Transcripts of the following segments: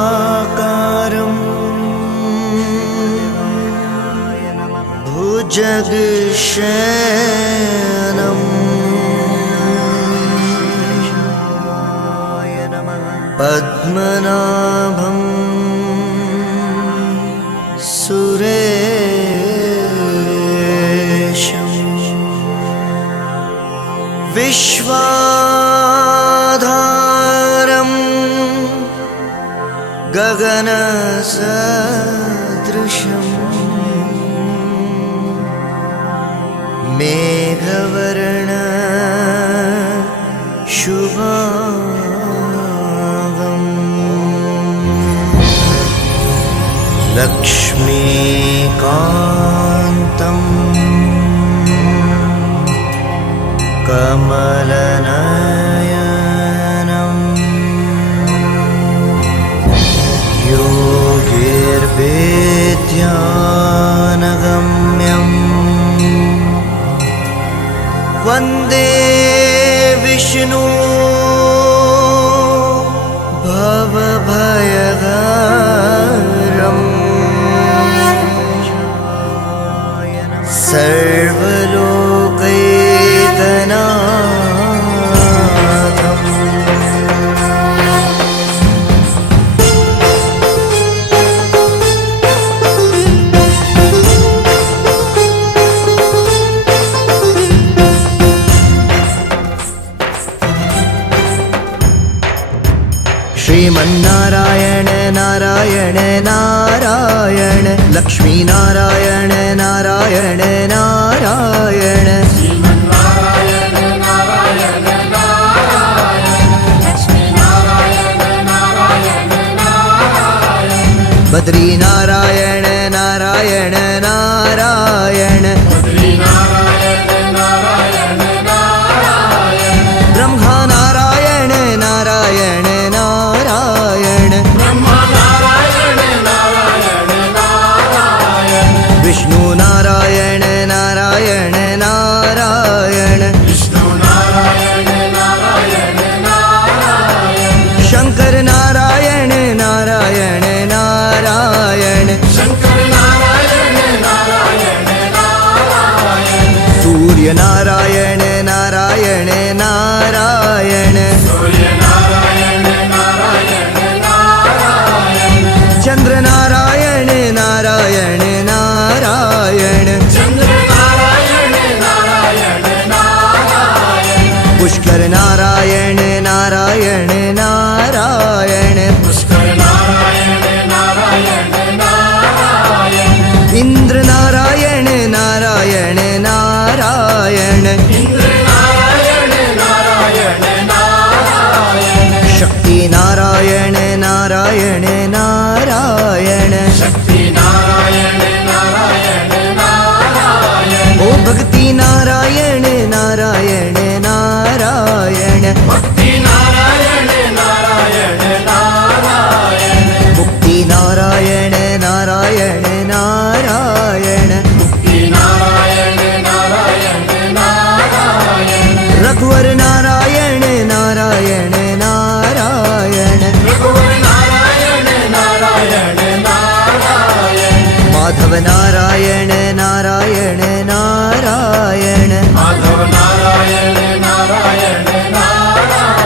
शान्ताकारं भुजगशयनं पद्मनाभं सुरेशं विश्वाधारं गगनसदृशं मेघवर्ण शुभांगं लक्ष्मीकान्तं कमलनयनं योगिर्वेद्यानगम्यं वन्दे विष्णु भवभयहरं सर्वलोकैकनाथम्। श्रीमन्नारायण नारायण नारायण लक्ष्मी नारायण नारायण नारायण श्रीमन्नारायण नारायण नारायण लक्ष्मी नारायण नारायण नारायण बद्री नारायण नारायण नारायण बद्री नारायण नारायण नारायण ब्रह्मा नारायण नारायण नारायण ब्रह्मा नारायण नारायण नारायण विष्णु नारायण नारायण नारायण विष्णु नारायण नारायण नारायण शंकर नारायण नारायण नारायण शंकर नारायण नारायण नारायण सूर्य नारायण नारायण नारायण सूर्य नारायण नारायण नारायण चंद्र नारायण नारायण नारायण चंद्र नारायण नारायण नारायण पुष्कर नारायण नारायण नारायण पुष्कर नारायण नारायण नारायण इंद्र नारायण नारायण नारायण इंद्र नारायण नारायण नारायण शक्ति नारायण नारायण नारायण शक्ति नारायण नारायण नारायण ओ भक्ति नारायण नारायण नारायण भक्ति नारायण नारायण नारायण मुक्ति नारायण नारायण नारायण मुक्ति नारायण नारायण नारायण रघुवर नारायण नारायण नारायण रघुवर नारायण नारायण नारायण माधव नारायण नारायण नारायण माधव नारायण नारायण नारायण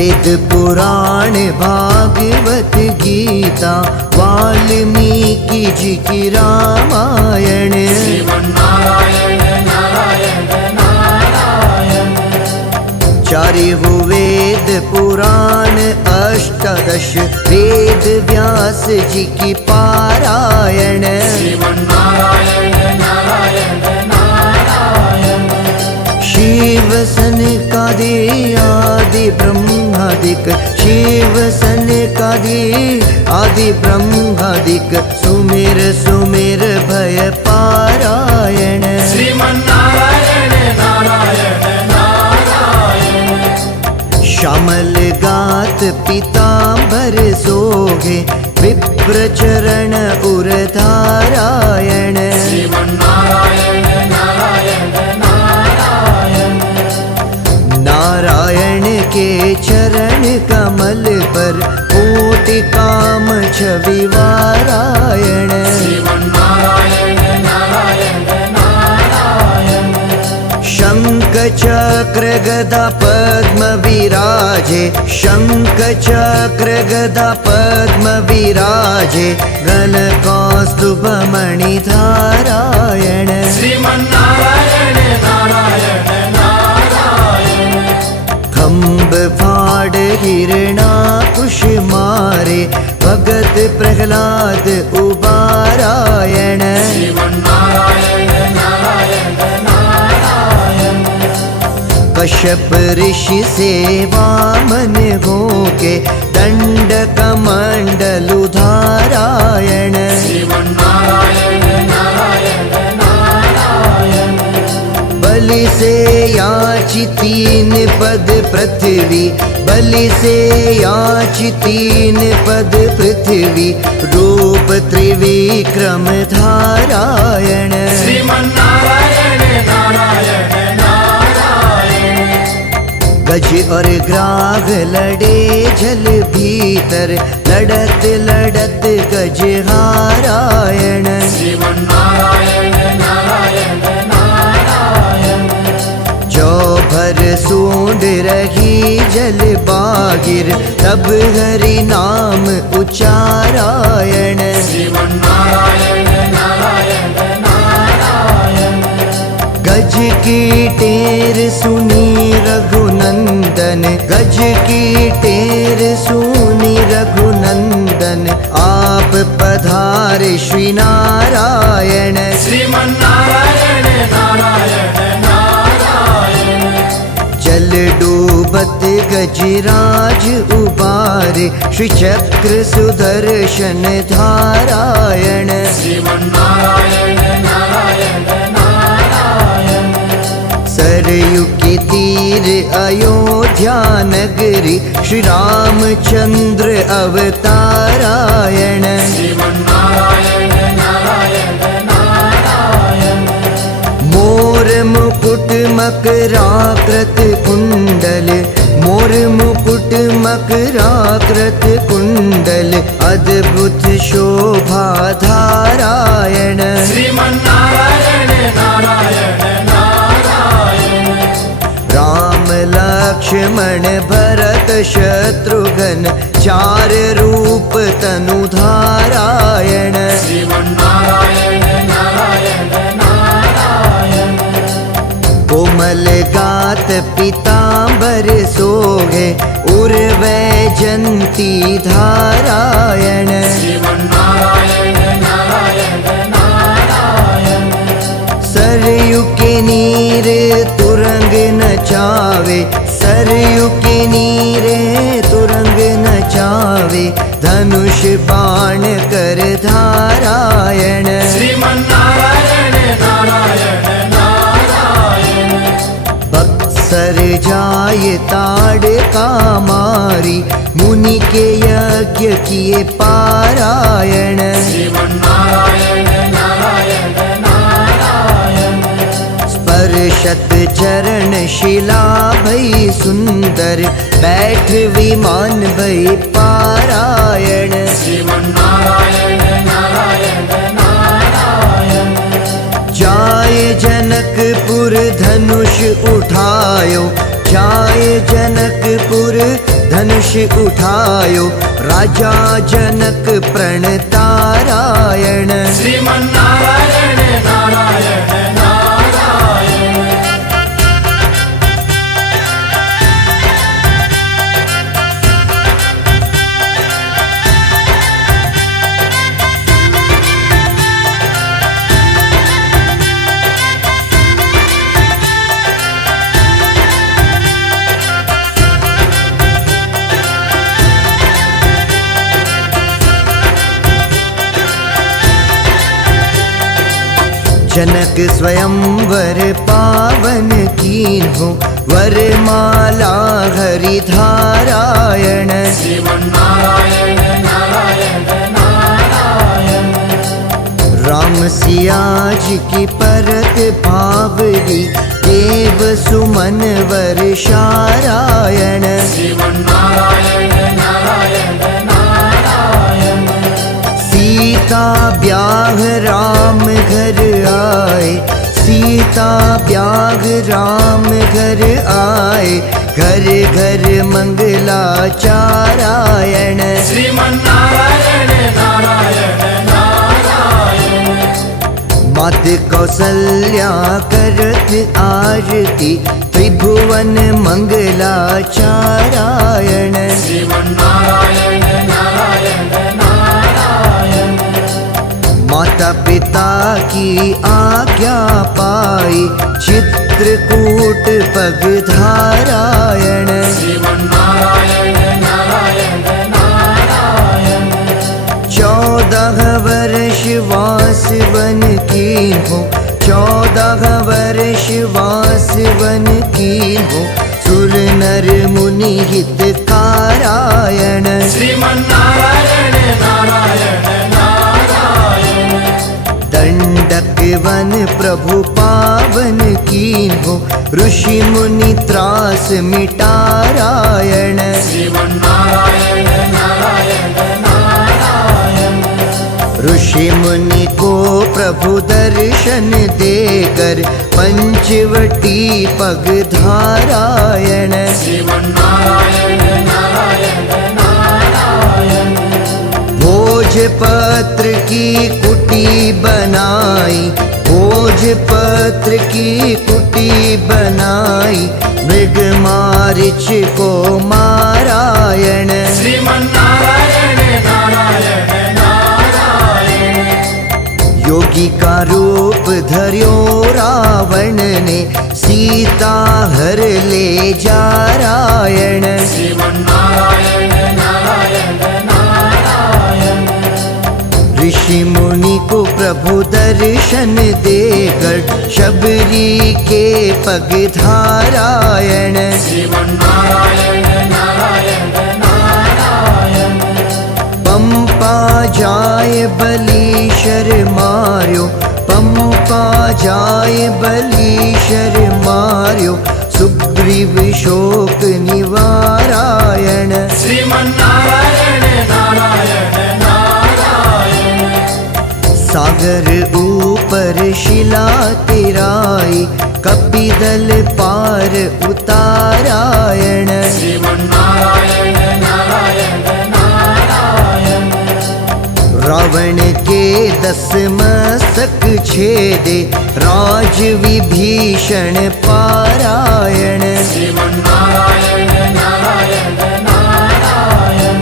वेद पुराण भागवत गीता वाल्मीकि जी की रामायण श्रीमन्नारायण नारायण नारायण चारिहु वेद पुराण अष्टादश वेद व्यास जी की पारायण श्रीमन्नारायण नारायण नारायण शिव सनकादि आदि ब्रह्मादिक शिव सनकादि आदि ब्रह्मादिक सुमेर सुमेर भय पारायण श्रीमन्नारायण नारायण नारायण श्यामल गात पीतांबर सोगे विप्र चरण उरधारायण श्रीमन्नारायण नारायण नारायण नारायण के चरण कमल पर कोटि काम छवि वारायण श्रीमन्नारायण नारायण नारायण शंख चक्र गदा पद्म विराजे शंख चक्र गदा पद्म विराजे गल कौस्तुभ मणि धारायण श्रीमन्नारायण नारायण नारायण खम्भ फाड़ हिरणाकुश मारे भगत प्रहलाद उबारायण श्रीमन्नारायण नारायण नारायण कश्यप ऋषि से वामन होके दंड कमंडलुधारायण श्रीमन्नारायण नारायण नारायण बलि से याचि तीन पद पृथ्वी बलि से याचि तीन पद पृथ्वी रूप त्रिविक्रम धारायण श्रीमन्नारायण नारायण नारायण गज और ग्राह लड़े जल भीतर लड़त लड़त गज हारायण श्रीमन्नारायण नारायण नारायण जो भर सूंड रही जल बागिर तब हरि नाम उच्चारायण श्रीमन्नारायण नारायण नारायण गज की टेर सुनी रघुनंदन गज की टेर सुनी रघुनंदन आप पधारे श्री नारायण श्रीमन्नारायण नारायण नारायण जल डूबत गजराज उबारे श्री चक्र सुदर्शन धारायण श्रीमन्नारायण नारायण नारायण सरयू के तीर अयोध्या नगरी श्री रामचंद्र अवतारायण श्रीमन्नारायण नारायण नारायण मोर मुकुट मकराकृत कुंडल मोर मुकुट मकराकृत कुंडल अद्भुत शोभा धारायण श्रीमन्नारायण नारायण नारायण राम लक्ष्मण भरत शत्रुघ्न चार रूप तनु धारायण श्रीमन्नारायण नारायण नारायण कोमल गात पीतांबर सोगे उर्वैजंती धारायण श्रीमन्नारायण नारायण नारायण सरयू के नीर तुरंग नचावे सरयू के नीर तुरंग नचावे धनुष बाण कर धारायण श्रीमन्नारायण नारायण नारायण बक्सर जाय ताड़ का मारी मुनि के यज्ञ किए पारायण श्रीमन्नारायण नारायण नारायण स्पर्शत चरण शिला भई सुंदर बैठ विमान भई पारायण श्रीमन्नारायण नारायण नारायण जाय जनकपुर धनुष उठायो जाय जनकपुर धनुष उठायो राजा जनक प्रणतारायण श्रीमन्नारायण नारायण नारायण जनक स्वयंवर पावन कीन्हो वरमाला हरिधारायण श्रीमन्नारायण नारायण नारायण राम सिया जी की परत भावरी देव सुमन वर्षारायण श्रीमन्नारायण नारायण नारायण सीता ब्याह राम घर आए सीता ब्याह राम घर आए घर घर मंगलाचारायण श्रीमन्नारायण नारायण नारायण मात कौसल्या करत आरती त्रिभुवन मंगलाचारायण श्रीमन्नारायण नारायण नारायण माता पिता की आज्ञा पाई चित्रकूट पगधारायण श्रीमन्नारायण नारायण नारायण 14 वर्ष वास वन की हो 14 वर्ष वास वन की हो सुर नर मुनि हितकारायण श्रीमन्नारायण नारायण नारायण दंडक वन प्रभु पावन की हो ऋषि मुनि त्रास मिटारायण श्रीमन्नारायण नारायण नारायण ऋषि मुनि को प्रभु दर्शन देकर पंचवटी पगधारायण श्रीमन्नारायण नारायण नारायण भोजपत्र की कुटी बनाई भोजपत्र की कुटी बनाई मृग मारिच को मारायण श्रीमन्नारायण नारायण नारायण योगी का रूप धर्यो रावण ने सीता हर ले जारायण श्रीमन्नारायण नारायण नारायण ऋषि मुनि को प्रभु दर्शन देकर शबरी के पगधारायण श्रीमन्नारायण नारायण नारायण पंपा जाय बलीशर मार्यो पंपा जाय बलीशर मार्यो सुग्रीव शोक निवारायण श्रीमन्नारायण नारायण नारायण सागर ऊपर शिला तिराई कपिदल पार उतारायण श्रीमन्नारायण नारायण नारायण रावण के 10 मस्तक छेदे राज विभीषण पारायण श्रीमन्नारायण नारायण नारायण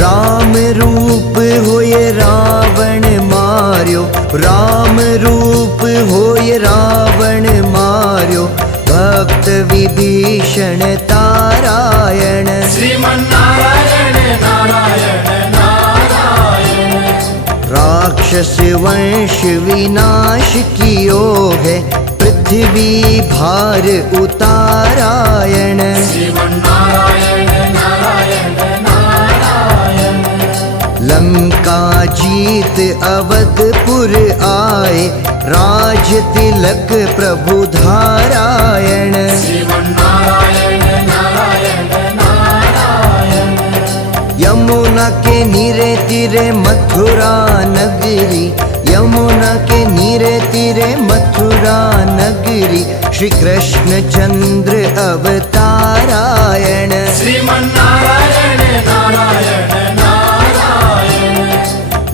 राम रूप होय रावण मार्यो राम रूप होय रावण मार्यो भक्त विभीषण तारायण श्रीमन्नारायण नारायण नारायण राक्षस वंश विनाश कियो है पृथ्वी भार उतारायण श्रीमन्नारायण नारायण नारायण लंका जीत अवधपुर आए राज तिलक प्रभु धारायण श्रीमन्नारायण नारायण नारायण यमुना के नीरे तीरे मथुरा नगरी यमुना के नीरे तीरे मथुरा नगरी श्री कृष्ण चंद्र अवतारायण श्रीमन्नारायण नारायण नारायण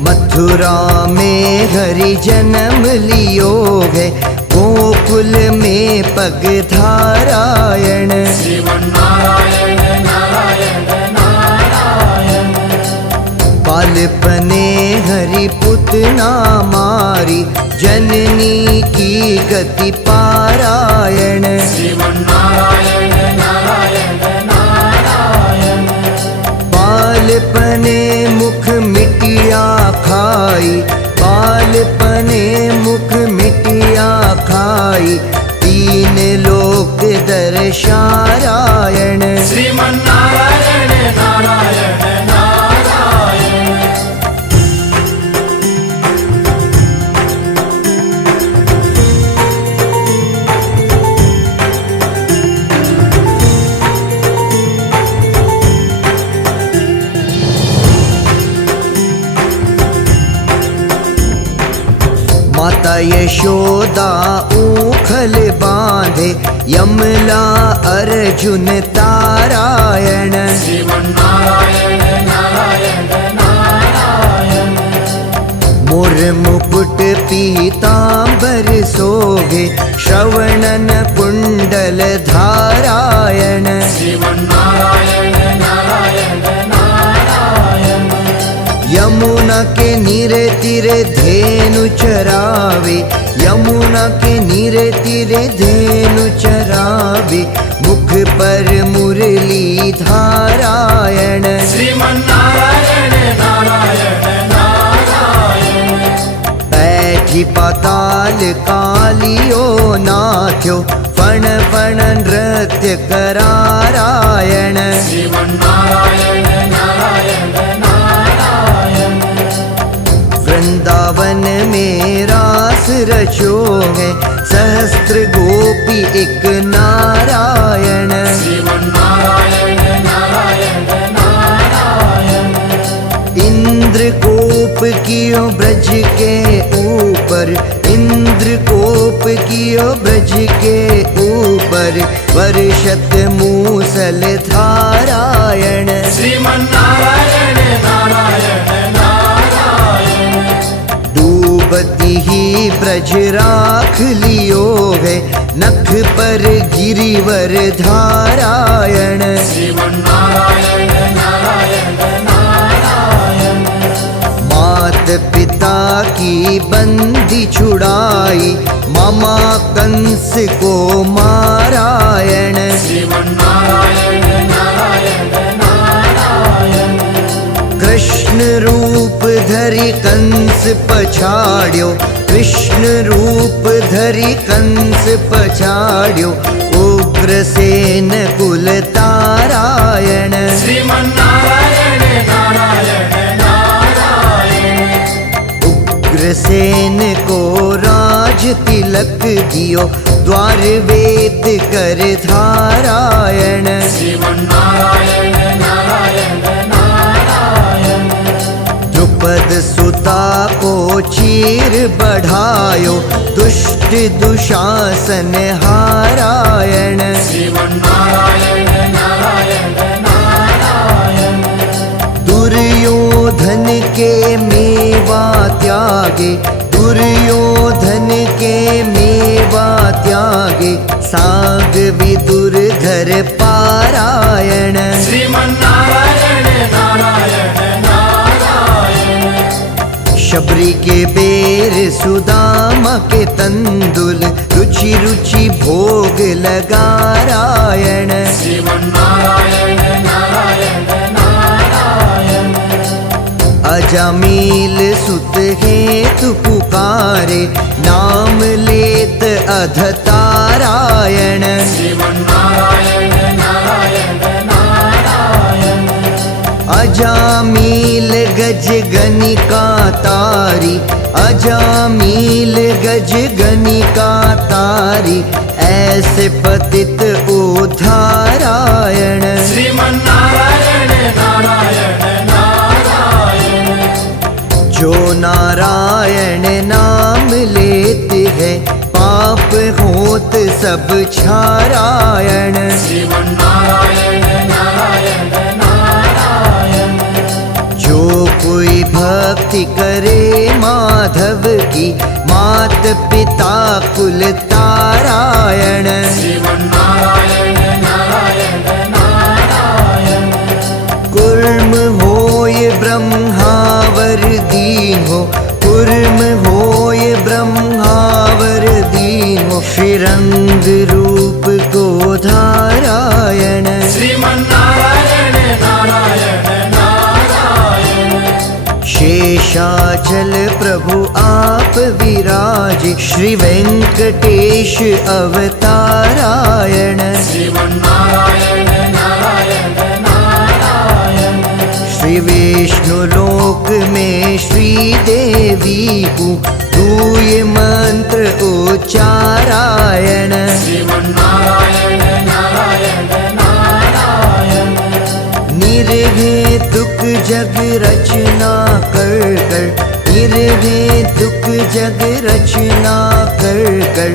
मथुरा में हरि जन्म लियो है गोकुल में पगधारायण श्रीमन्नारायण नारायण नारायण बालपने हरि पुतना मारी जननी की गति पारायण श्रीमन्नारायण नारायण नारायण बालपने मुख मिटिया खाई बालपने मुख मिटिया खाई तीन लोक दर्शारायण श्रीमन्नारायण नारायण नारायण माता यशोदा ऊखल बांधे यमला अर्जुन तारायण श्रीमन्नारायण नारायण नारायण मोर मुकुट पीतांबर सोहे श्रवणन कुंडल धारायण श्रीमन्नारायण नारायण नारायण यमुना के नीरे तीरे धेनु चरावे यमुना के नीरे तीरे धेनु चरावे मुख पर मुरली धारायण श्रीमन्नारायण नारायण नारायण बैठी पाताल कालियो नाथ्यो फण फण नृत्य करारायण श्रीमन्नारायण नारायण नारायण वृंदावन में रास रचो है सहस्त्र गोपी एक नारायण श्रीमन्नारायण नारायण नारायण इंद्र कोप कियो ब्रज के ऊपर इंद्र कोप कियो ब्रज के ऊपर वर्षत मूसल धारायण श्रीमन्नारायण नारायण नारायण डूबती ही ब्रज राख लियो है नख पर गिरिवर धारायण श्रीमन्नारायण नारायण नारायण मात पिता की बंदी छुड़ाई मामा कंस को मारायण श्रीमन्नारायण नारायण नारायण कृष्ण रूप धरि कंस पछाड़्यो कृष्ण रूप धरि कंस पछाड़्यो उग्रसेन कुल तारायण श्रीमन्नारायण नारायण नारायण उग्रसेन को राज तिलक दियो द्वार वेद कर धारायण श्रीमन्नारायण नारायण नारायण द्रुपद सुता को चीर बढ़ायो दुष्ट दुशासन हारायण श्रीमन्नारायण नारायण नारायण दुर्योधन के मेवा त्यागे दुर्योधन के मेवा त्यागे साग विदुर घर पारायण श्रीमन्नारायण नारायण नारायण शबरी के बेर सुदामा के तंदुल रुचि रुचि भोग लगारायण श्रीमन्नारायण नारायण नारायण अजामिल सुत हेतु पुकारे नाम लेत अधतारायण श्रीमन्नारायण नारायण नारायण अजामिल गज गनिका तारी अजामिल गज गनिका तारी ऐसे पतित उद्धारायण श्रीमन्नारायण नारायण नारायण जो नारायण नाम लेते हैं पाप आप होत सब छारायण। श्रीमन्नारायण नारायण नारायण। जो कोई भक्ति करे माधव की, मात पिता कुल तारायण। श्रीमन्नारायण नारायण नारायण। कुर्म होय ब्रह्मावर दीन हो, कुर्म होय ब्रह्मावर दीन हो, श्रीरंग रूप को धारायण। श्रीमन्नारायण नारायण नारायण। शेषाचल प्रभु आप विराजे, श्री वेंकटेश अवतारायण। श्रीमन्नारायण नारायण नारायण। श्री विष्णु लोक में श्री देवी को, दूय मंत्र उच्चारायण। श्रीमन्नारायण नारायण नारायण। निर्हेतुक जग रचना कर कर, निर्हेतुक जग रचना कर कर,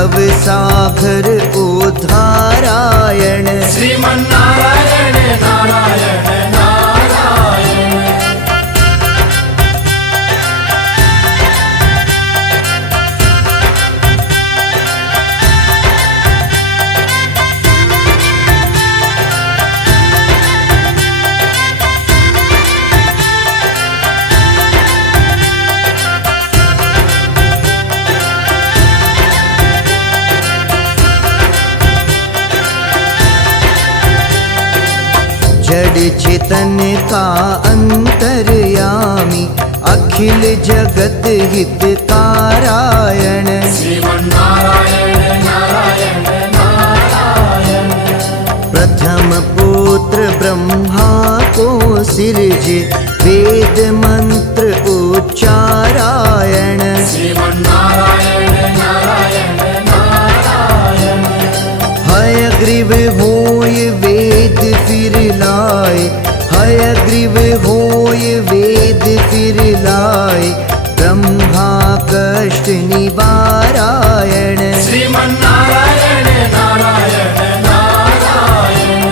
अवसागर उद्धारायण। श्रीमन्नारायण नारायण नारायण। जड़ चेतन का अंतर्यामी, अखिल जगत हितकारायण। श्रीमन्नारायण नारायण नारायण। प्रथम पुत्र ब्रह्मा को सिरजे, वेद मंत्र उच्चारायण। श्रीमन्नारायण नारायण नारायण। हयग्रीव होय वेद फिर लाए, हयग्रीव होय वेद फिर लाए, ब्रह्मा कष्ट निवारायण। श्रीमन्नारायण नारायण नारायण।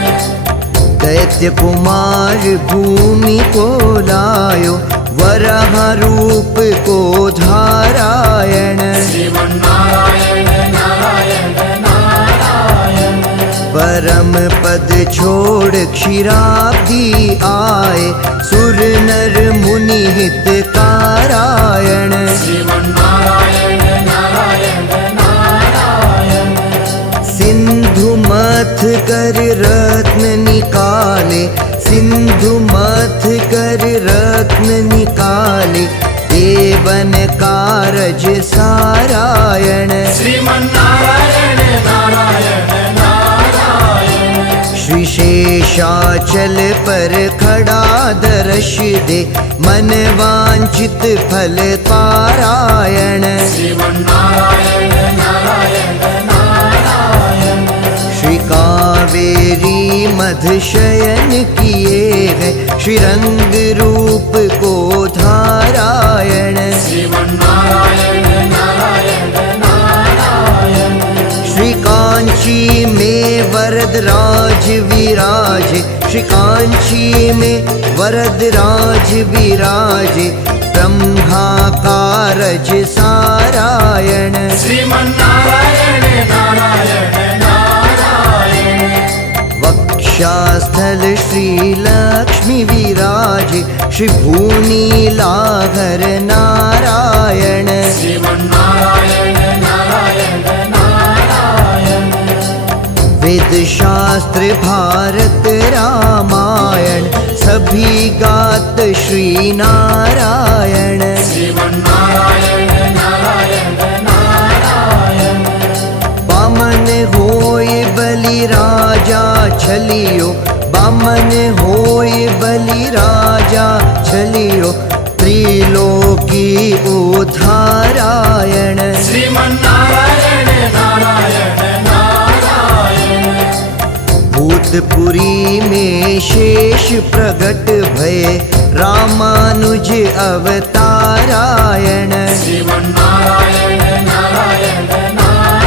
दैत्य कुमार भूमि को लायो, वराह रूप को धारायण। श्रीमन्नारायण नारायण नारायण। परम पद छोड़ क्षीराब्दी आए, सुर नर मुनि हितकारायण। श्रीमन्नारायण नारायण नारायण। सिंधु मथ कर रत्न निकाले, सिंधु मथ कर रत्न निकाले, देवन कारज सारायण। श्रीमन्नारायण नारायण नारायण। श्री शेषाचल पर खड़ा दर्श दे, मन वांछित फल पारायण। श्रीमन्नारायण नारायण नारायण। श्री कावेरी मध्य शयन किए है, श्रीरंग रूप को धारायण। श्रीमन्नारायण नारायण नारायण। श्री कांची में वरद राज विराजे, श्री कांची में वरद राज विराजे, ब्रह्मा कारज सारायण। श्रीमन्नारायण नारायण नारायण। वक्षास्थल श्री लक्ष्मी विराजे, श्री भूनीलाधर नारायण। श्रीमन्नारायण नारायण नारायण। वेद शास्त्र भारत रामायण, सभी गात श्री नारायण। श्रीमन्नारायण नारायण नारायण। बामन होय बलि राजा छलियो, बामन होय बलि राजा छलियो, त्रिलोकी उद्धारायण। श्रीमन्नारायण नारायण नारायण। भूतपुरी में शेष प्रगट भये, रामानुज अवतारायण। श्रीमन्नारायण नारायण नारायण।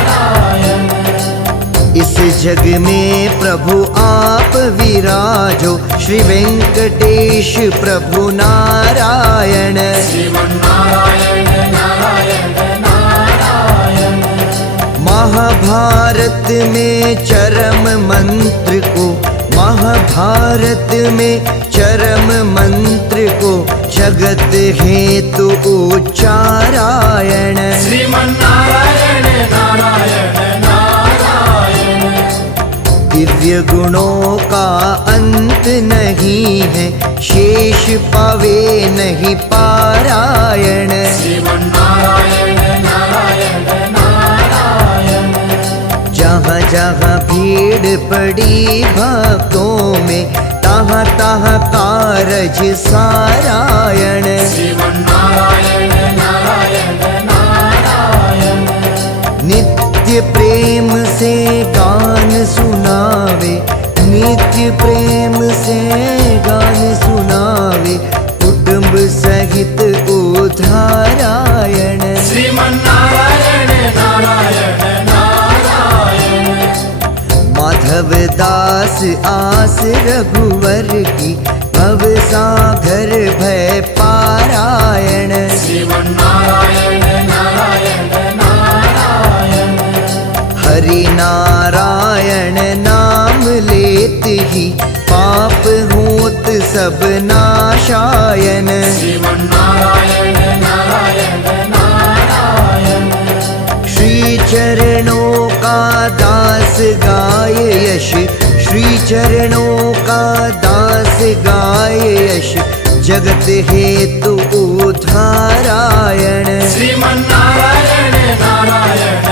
इस जग में प्रभु आप विराजो, श्री वेंकटेश प्रभु नारायण। श्रीमन्नारायण नारायण नारायण। महाभारत में चरम मंत्र को, महाभारत में चरम मंत्र को जगत हेतु उच्चारायण। श्रीमन्नारायण नारायण नारायण। दिव्य गुणों का अंत नहीं है, शेष पावे नहीं पारायण। श्रीमन्नारायण नारायण नारायण। जहाँ जहाँ भीड़ पड़ी भक्तों में, तहाँ तहाँ कारज सारायण। श्रीमन्नारायण नारायण नारायण। नित्य प्रेम से गान सुनावे, नित्य प्रेम से गान सुनावे, कुटुंब सहित उधारायण। श्रीमन्नारायण नारायण नारायण। माधव दास आस रघुवर की, भव सागर भय पारायण। श्रीमन्नारायण नारायण नारायण। हरि नारायण नाम लेत ही, पाप होत सब नाशायन। श्रीमन्नारायण नारायण नारायण। श्री चरणों का दास गाय यश, श्री चरणों का दास गाय यश, जगत हेतु उधारायण। श्रीमन्नारायण नारायण